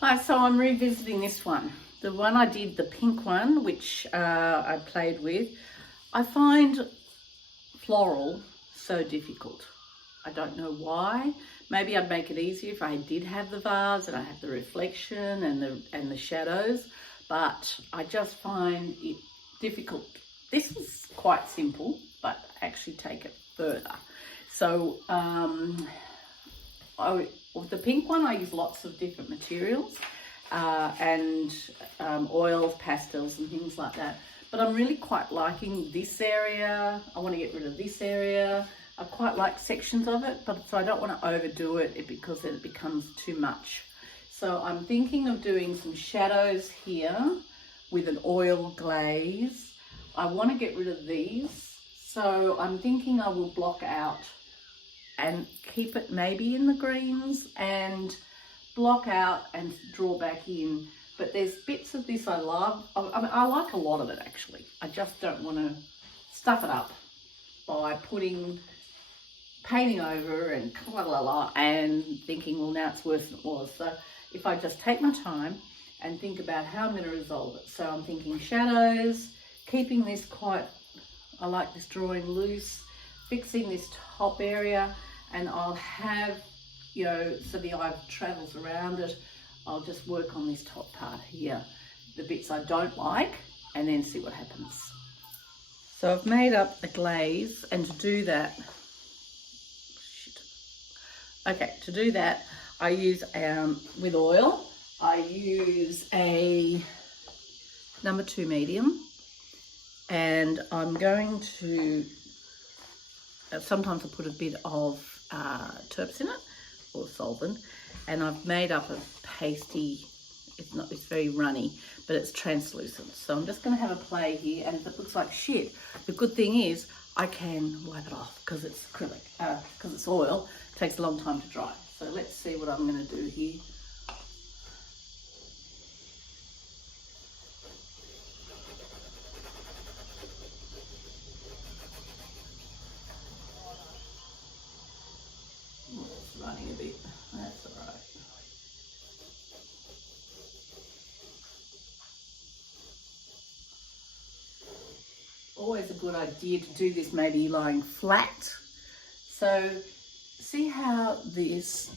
Hi, so I'm revisiting this one. The one I did, the pink one, which I played with. I find floral so difficult. I don't know why. Maybe I'd make it easier if I did have the vase and I had the reflection and the shadows, but I just find it difficult. This is quite simple, but actually take it further. So with the pink one, I use lots of different materials and oils, pastels and things like that. But I'm really quite liking this area. I want to get rid of this area. I quite like sections of it, but so I don't want to overdo it because it becomes too much. So I'm thinking of doing some shadows here with an oil glaze. I want to get rid of these. So I'm thinking I will block out and keep it maybe in the greens and block out and draw back in. But there's bits of this I love. I mean, I like a lot of it actually. I just don't want to stuff it up by painting over and la la la and thinking, well, now it's worse than it was. So if I just take my time and think about how I'm going to resolve it. So I'm thinking shadows, keeping this quite, I like this drawing loose, fixing this top area, and I'll have, so the eye travels around it. I'll just work on this top part here, the bits I don't like, and then see what happens. So I've made up a glaze, and to do that, to do that, I use, with oil, I use a number 2 medium, and I'm going to, sometimes I put a bit of terps in it, or solvent, and I've made up a pasty, it's very runny, but it's translucent. So I'm just going to have a play here, and if it looks like shit, the good thing is I can wipe it off because it's acrylic, because it's oil. It takes a long time to dry. So let's see what I'm going to do here. Oh, it's running a bit. That's all right. Always a good idea to do this maybe lying flat. So see how this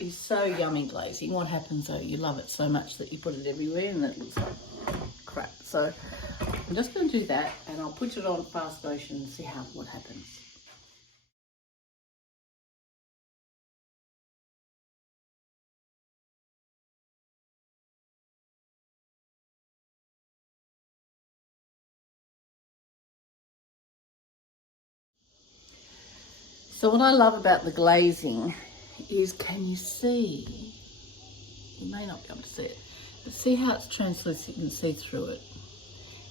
is so yummy glazing. What happens though, you love it so much that you put it everywhere and it looks like crap. So I'm just going to do that, and I'll put it on fast motion and see what happens. So what I love about the glazing is, can you see? You may not be able to see it, but see how it's translucent, you can see through it.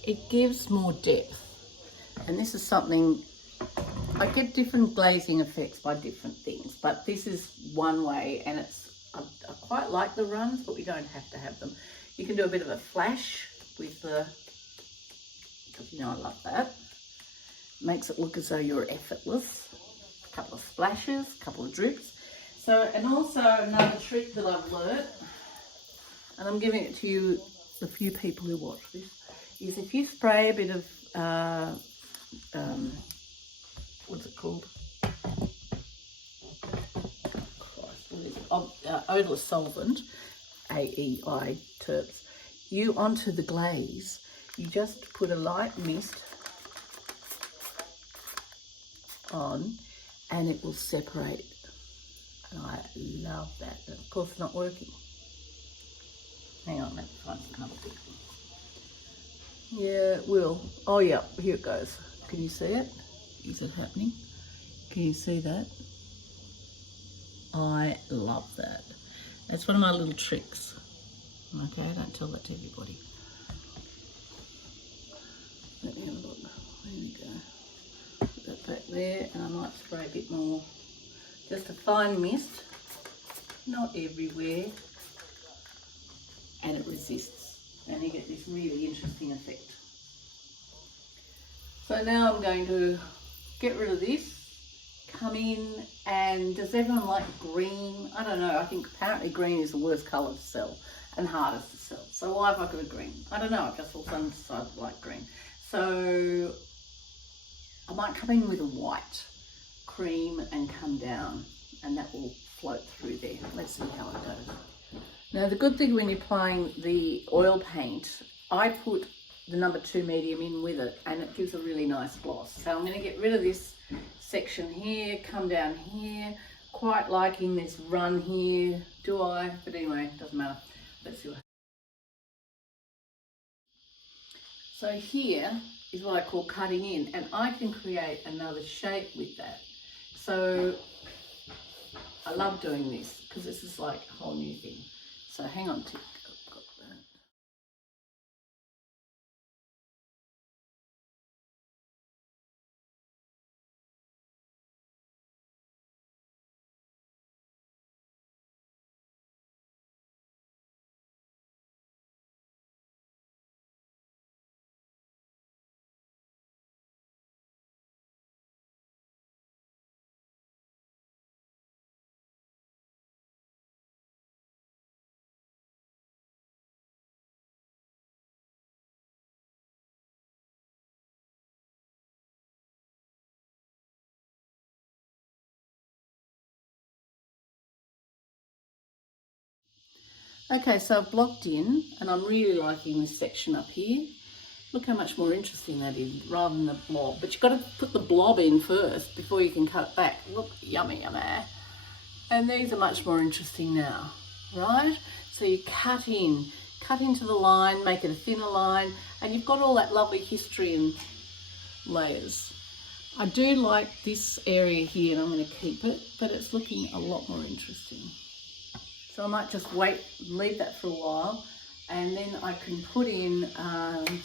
It gives more depth. And this is something, I get different glazing effects by different things, but this is one way, and I quite like the runs, but we don't have to have them. You can do a bit of a flash with the, because I love that. Makes it look as though you're effortless. A couple of splashes, a couple of drips. So, and also another trick that I've learnt, and I'm giving it to you, the few people who watch this, is if you spray a bit of, what's it called? Odorless solvent, AEI terps, you onto the glaze, you just put a light mist on and it will separate. And I love that. And of course, it's not working. Hang on, let's find another big one. Yeah, it will. Oh yeah, here it goes. Can you see it? Is it happening? Can you see that? I love that. That's one of my little tricks. Okay, don't tell that to everybody. Let me have a look. There we go. Put that back there, and I might spray a bit more. Just a fine mist, not everywhere, and it resists, and you get this really interesting effect. So now I'm going to get rid of this, come in, and does everyone like green? I don't know, I think apparently green is the worst colour to sell and hardest to sell. So why have I got a green? I don't know, I just all of a sudden decided I like green. So I might come in with a white cream and come down, and that will float through there. Let's see how it goes. Now the good thing when you're applying the oil paint, I put the number 2 medium in with it, and it gives a really nice gloss. So I'm going to get rid of this section here, come down here. Quite liking this run here, do I? But anyway, doesn't matter. Let's see what. So here is what I call cutting in, and I can create another shape with that. So I love doing this because this is like a whole new thing. So hang on, tick. Okay, so I've blocked in, and I'm really liking this section up here. Look how much more interesting that is, rather than the blob. But you've got to put the blob in first before you can cut it back. Look, yummy, yummy. And these are much more interesting now, right? So you cut into the line, make it a thinner line, and you've got all that lovely history and layers. I do like this area here, and I'm going to keep it, but it's looking a lot more interesting. So I might just wait, leave that for a while, and then I can put in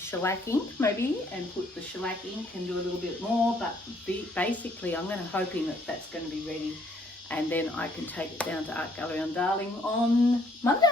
shellac ink maybe, and put the shellac ink and do a little bit more, but basically I'm going to hoping that that's going to be ready, and then I can take it down to Art Gallery on Darling on Monday.